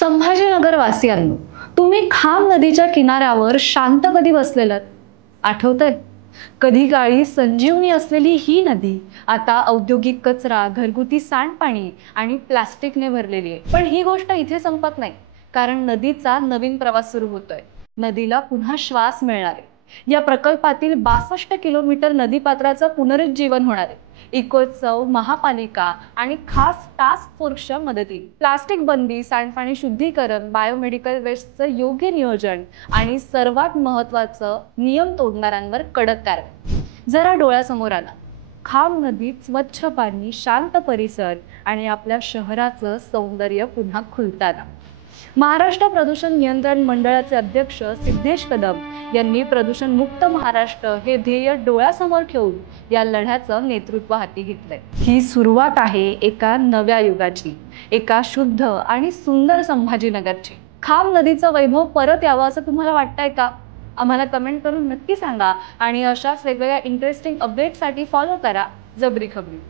संभाजीनगर वासियांनो, तुम्ही खाम नदीच्या किनाऱ्यावर शांत कधी बसलेलात? आठवतंय? कधी काळी संजीवनी असलेली ही नदी आता औद्योगिक कचरा, घरगुती सांडपाणी आणि प्लास्टिकने भरलेली आहे. पण ही गोष्ट इथे संपत नाही, कारण नदीचा नवीन प्रवास सुरू होतोय. नदीला पुन्हा श्वास मिळणार आहे. या प्रकल्पातील 62 किलोमीटर नदीपात्राचं पुनरुज्जीवन होणार आहे. इकोत्सव, महापालिका आणि खास टास्क फोर्सच्या मदतीने प्लास्टिक बंदी, सांडपाणी शुद्धीकरण, बायोमेडिकल वेस्टचं योग्य नियोजन आणि सर्वात महत्त्वाचं नियम तोडणाऱ्यांवर कडक कारवाई. जरा डोळ्यासमोर आला. खाम नदीत स्वच्छ पाणी, शांत परिसर आणि आपल्या शहराचं सौंदर्य पुन्हा खुलताना. महाराष्ट्र प्रदूषण नियंत्रण मंडळाचे अध्यक्ष सिद्धेश कदम यांनी प्रदूषण मुक्त महाराष्ट्र हे ध्येय डोळ्यासमोर ठेवून या लढ्याचं नेतृत्व हाती घेतलंय. ही सुरुवात आहे एका नव्या युगाची, एका शुद्ध आणि सुंदर संभाजीनगरची. खाम नदीचं वैभव परत यावं असं तुम्हाला वाटतंय का? आम्हाला कमेंट करून नक्की सांगा आणि अशाच वेगवेगळ्या इंटरेस्टिंग अपडेटसाठी फॉलो करा जबरी खबरी.